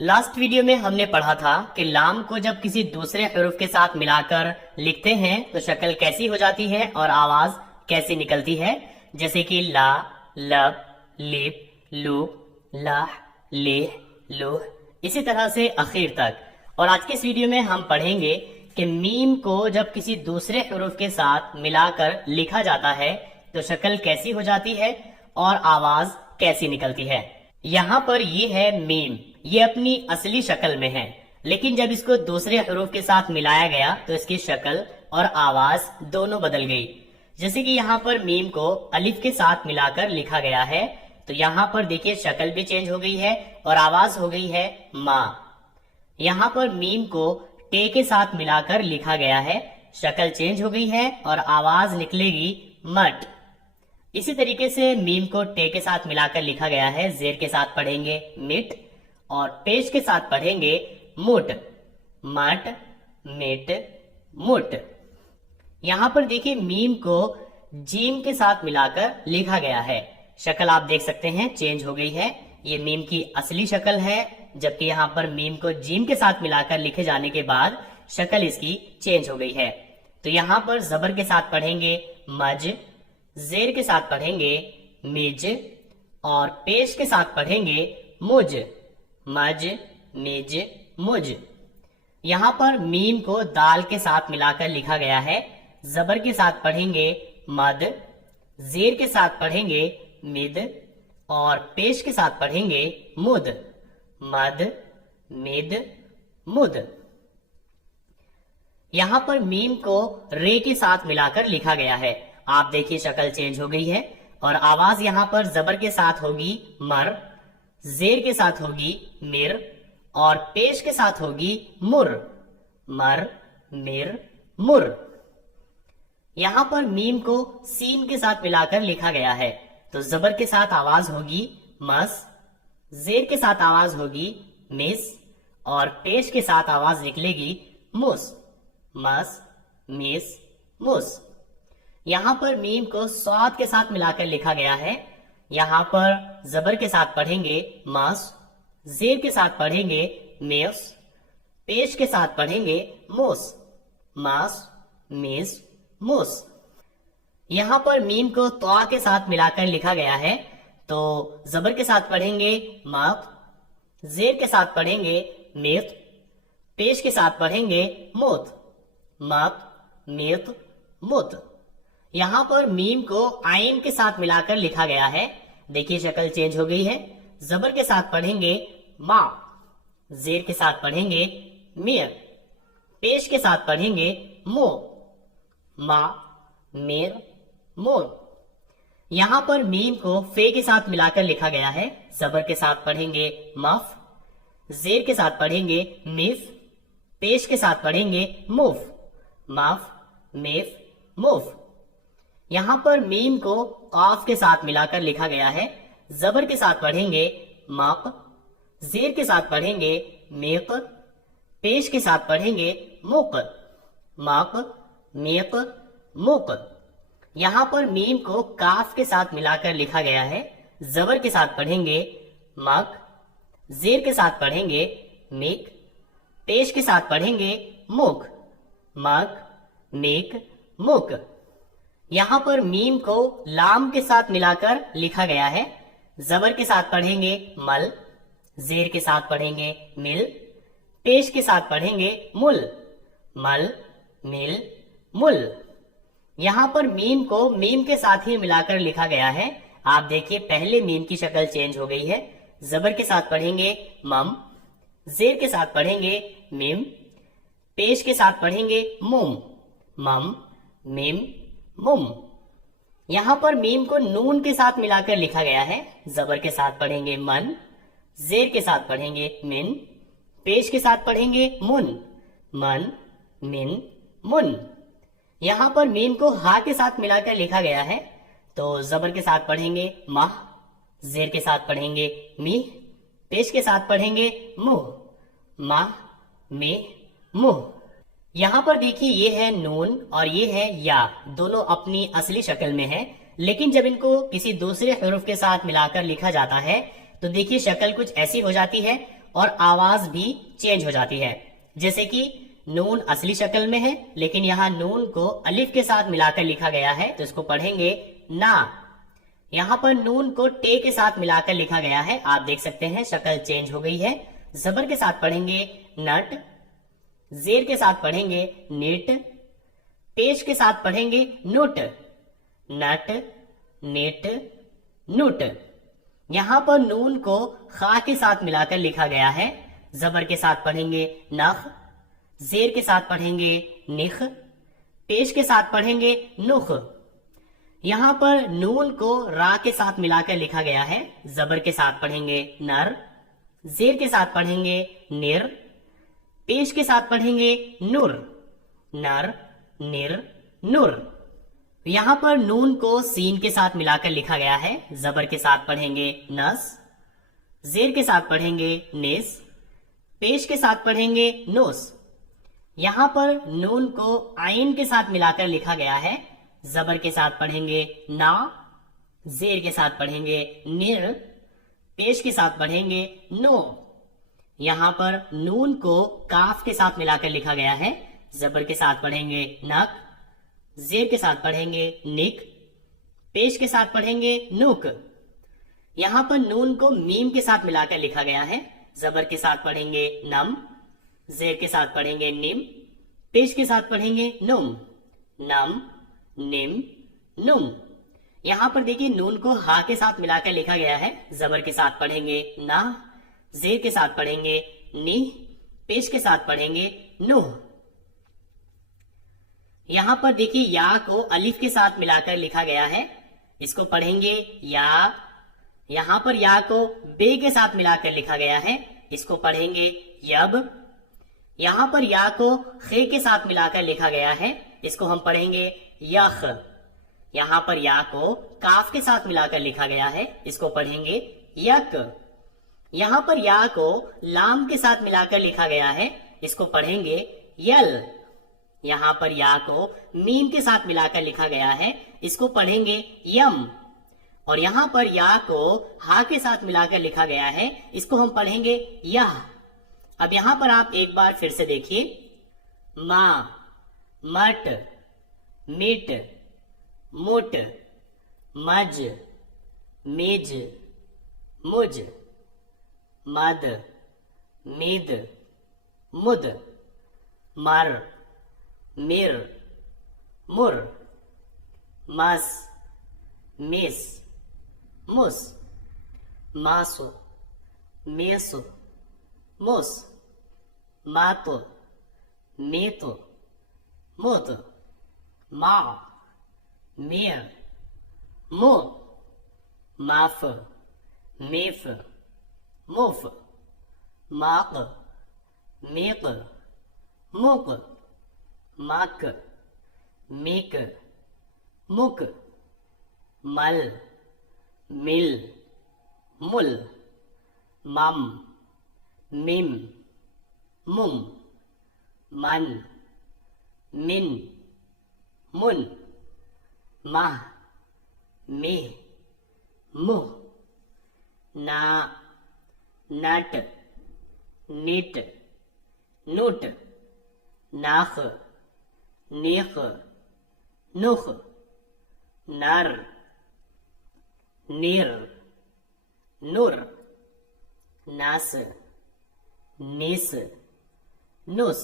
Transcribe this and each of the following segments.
Last video में हमने पढ़ा था कि लाम को जब किसी दूसरे हरूफ के साथ मिलाकर लिखते हैं तो शक्ल कैसी हो जाती है और आवाज कैसी निकलती है, जैसे कि ला, लब, लिप, लूप, लाह, लेह, लूह, इसी तरह से आखिर तक। और आज के इस वीडियो में हम पढ़ेंगे कि मीम को जब किसी दूसरे हरूफ के साथ मिलाकर लिखा जाता है तो शक्ल कैसी हो जाती है और आवाज कैसी निकलती है। यहाँ पर ये है मीम, ये अपनी असली शक्ल में है, लेकिन जब इसको दूसरे हरूफ के साथ मिलाया गया तो इसकी शक्ल और आवाज दोनों बदल गई। जैसे कि यहाँ पर मीम को अलिफ के साथ मिलाकर लिखा गया है तो यहाँ पर देखिए शक्ल भी चेंज हो गई है और आवाज हो गई है माँ। यहाँ पर मीम को टे के साथ मिलाकर लिखा गया है, शक्ल चेंज हो गई है और आवाज निकलेगी मट। इसी तरीके से मीम को टे के साथ मिलाकर लिखा गया है, जेर के साथ पढ़ेंगे मिट और पेश के साथ पढ़ेंगे मुट, मट, मिट, मुट। यहाँ पर देखिए मीम को जीम के साथ मिलाकर लिखा गया है, शक्ल आप देख सकते हैं चेंज हो गई है। ये मीम की असली शक्ल है, जबकि यहाँ पर मीम को जीम के साथ मिलाकर लिखे जाने के बाद शक्ल इसकी चेंज हो गई है। तो यहाँ पर जबर के साथ पढ़ेंगे मज, जेर के साथ पढ़ेंगे मिज और पेश के साथ पढ़ेंगे मुज, मज, मिज, मुज। यहाँ पर मीम को दाल के साथ मिलाकर लिखा गया है, जबर के साथ पढ़ेंगे मद, जेर के साथ पढ़ेंगे मिद और पेश के साथ पढ़ेंगे मुद, मद, मिद, मुद। यहाँ पर मीम को रे के साथ मिलाकर लिखा गया है, आप देखिए शक्ल चेंज हो गई है और आवाज यहाँ पर जबर के साथ होगी मर, जेर के साथ होगी मिर और पेश के साथ होगी मुर, मर, मिर, मुर। यहाँ पर मीम को सीन के साथ मिलाकर लिखा गया है, तो जबर के साथ आवाज होगी मस, जेर के साथ आवाज होगी मिस और पेश के साथ आवाज निकलेगी मुस, मस, मिस, मुस। यहाँ पर मीम को स्वाद के साथ मिलाकर लिखा गया है, यहाँ पर जबर के साथ पढ़ेंगे मस, जेर के साथ पढ़ेंगे मेस, पेश के साथ पढ़ेंगे मुस, मास, मिस, मुस। यहाँ पर मीम को त्वा के साथ मिलाकर लिखा गया है, तो जबर के साथ पढ़ेंगे मत, जेर के साथ पढ़ेंगे मित, पेश के साथ पढ़ेंगे मुत, मत, मित, मुत। यहाँ पर मीम को आइन के साथ मिलाकर लिखा गया है, देखिए शक्ल चेंज हो गई है। जबर के साथ पढ़ेंगे मा, जेर के साथ पढ़ेंगे मिर, पेश के साथ पढ़ेंगे मो, मा, मिर, मोर। यहाँ पर मीम को फे के साथ मिलाकर लिखा गया है, जबर के साथ पढ़ेंगे मफ, जेर के साथ पढ़ेंगे मिफ, पेश के साथ पढ़ेंगे मुफ, मफ, मिफ, मुफ। यहाँ पर मीम को काफ के साथ मिलाकर लिखा गया है, जबर के साथ पढ़ेंगे मक, जेर के साथ पढ़ेंगे मेक, पेश के साथ पढ़ेंगे मुक, मक, मेक, मुक। यहाँ पर मीम को काफ के साथ मिलाकर लिखा गया है, जबर के साथ पढ़ेंगे मक, जेर के साथ पढ़ेंगे मिक, पेश के साथ पढ़ेंगे मुक, मक, मिक, मुक। यहाँ पर मीम को लाम के साथ मिलाकर लिखा गया है, जबर के साथ पढ़ेंगे मल, जेर के साथ पढ़ेंगे मिल, पेश के साथ पढ़ेंगे मुल, मल, मिल, मुल। यहाँ पर मीम को मीम के साथ ही मिलाकर लिखा गया है, आप देखिए पहले मीम की शक्ल चेंज हो गई है। जबर के साथ पढ़ेंगे मम, जेर के साथ पढ़ेंगे मिम, पेश के साथ पढ़ेंगे मुम, मम, मिम, मुम। यहाँ पर मीम को नून के साथ मिलाकर लिखा गया है, जबर के साथ पढ़ेंगे मन, जेर के साथ पढ़ेंगे मिन, पेश के साथ पढ़ेंगे मुन, मन, मिन, मुन। यहाँ पर मीम को हा के साथ मिलाकर लिखा गया है, तो जबर के साथ पढ़ेंगे माह, जेर के साथ पढ़ेंगे मीह, पेश के साथ पढ़ेंगे मुह, माह, मेह, मुह। यहाँ पर देखिए ये है नून और ये है या, दोनों अपनी असली शक्ल में है, लेकिन जब इनको किसी दूसरे हरूफ के साथ मिलाकर लिखा जाता है तो देखिए शक्ल कुछ ऐसी हो जाती है اور آواز بھی چینج ہو جاتی ہے. جیسے کہ نون اصلی شکل میں ہے لیکن یہاں نون کو الف کے ساتھ ملا کر لکھا گیا ہے تو اس کو پڑھیں گے نا. یہاں پر نون کو ٹے کے ساتھ ملا کر لکھا گیا ہے. آپ دیکھ سکتے ہیں شکل چینج ہو گئی ہے. زبر کے ساتھ پڑھیں گے نٹ. زیر کے ساتھ پڑھیں گے نٹ. پیش کے ساتھ پڑھیں گے نٹ. نٹ نٹ نٹ. یہاں پر نون کو خا کے ساتھ ملا کر لکھا گیا ہے. زبر کے ساتھ پڑھیں گے نخ. زیر کے ساتھ پڑھیں گے نخ. پیش کے ساتھ پڑھیں گے نخ. یہاں پر نون کو را کے ساتھ ملا کر لکھا گیا ہے. زبر کے ساتھ پڑھیں گے نر. زیر کے ساتھ پڑھیں گے نر. پیش کے ساتھ پڑھیں گے نر. نر نر نر. یہاں پر نون کو سین کے ساتھ ملا کر لکھا گیا ہے. زبر کے ساتھ پڑھیں گے نس. زیر کے ساتھ پڑھیں گے نس. پیش کے ساتھ پڑھیں گے نوس. یہاں پر نون کو عین کے ساتھ ملا کر لکھا گیا ہے. زبر کے ساتھ پڑھیں گے نا. زیر کے ساتھ پڑھیں گے نر. پیش کے ساتھ پڑھیں گے نو. یہاں پر نون کو کاف کے ساتھ ملا کر لکھا گیا ہے. زبر کے ساتھ پڑھیں گے نک. زیر کے ساتھ پڑھیں گے نک. پیش کے ساتھ پڑھیں گے نک. یہاں پر نون کو میم کے ساتھ ملا کر لکھا گیا ہے. زبر کے ساتھ پڑھیں گے نم. زیر کے ساتھ پڑھیں گے نم. پیش کے ساتھ پڑھیں گے نم. نم نم نم. یہاں پر دیکھیے نون کو ہا کے ساتھ ملا کر لکھا گیا ہے. زبر کے ساتھ پڑھیں گے نا. زیر کے ساتھ پڑھیں گے نی. پیش کے ساتھ پڑھیں گے نو. یہاں پر دیکھیے یا کو الف کے ساتھ ملا کر لکھا گیا ہے. اس کو پڑھیں گے یا. یہاں پر یا کو بے کے ساتھ ملا کر لکھا گیا ہے. اس کو پڑھیں گے یب. یہاں پر یا کو خے کے ساتھ ملا کر لکھا گیا ہے. اس کو ہم پڑھیں گے یخ. یہاں پر یا کو کاف کے ساتھ ملا کر لکھا گیا ہے. اس کو پڑھیں گے یک. یہاں پر یا کو لام کے ساتھ ملا کر لکھا گیا ہے. اس کو پڑھیں گے یل. یہاں پر یا کو میم کے ساتھ ملا کر لکھا گیا ہے. اس کو پڑھیں گے یم. اور یہاں پر یا کو ہا کے ساتھ ملا کر لکھا گیا ہے. اس کو ہم پڑھیں گے یہ. اب یہاں پر آپ ایک بار پھر سے دیکھیے. ما مٹ مٹ مٹ مج مج مج مد مد مد مر مر مر مس مس مس ماسو میسو مس ماتو میتو موت ما میر مو ماف میف موف ماق میق موق ماک میک مک مل مل مل مم مم مم من من من مہ مہ مہ نا نٹ نٹ نٹ ناخ نیخ نخ نر نیر نور ناس نیس نس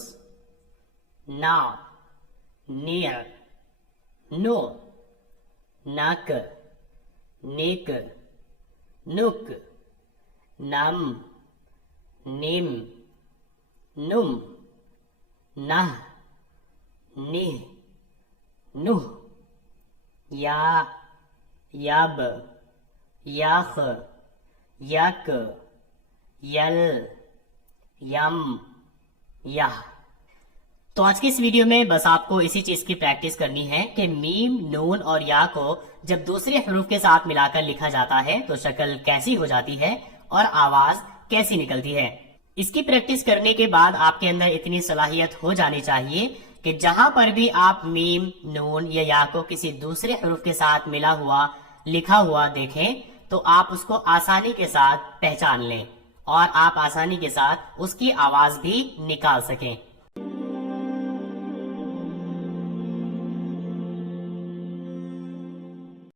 نا نیر نو ناک نیک نک نم نیم نم نہ نہ نہ یا یاب یاخ یک یل یم یا. تو آج کی اس ویڈیو میں بس آپ کو اسی چیز کی پریکٹس کرنی ہے کہ میم نون اور یا کو جب دوسرے حروف کے ساتھ ملا کر لکھا جاتا ہے تو شکل کیسی ہو جاتی ہے اور آواز کیسی نکلتی ہے. اس کی پریکٹس کرنے کے بعد آپ کے اندر اتنی صلاحیت ہو جانی چاہیے کہ جہاں پر بھی آپ میم نون یا کو کسی دوسرے حروف کے ساتھ ملا ہوا لکھا ہوا دیکھیں تو آپ اس کو آسانی کے ساتھ پہچان لیں اور آپ آسانی کے ساتھ اس کی آواز بھی نکال سکیں۔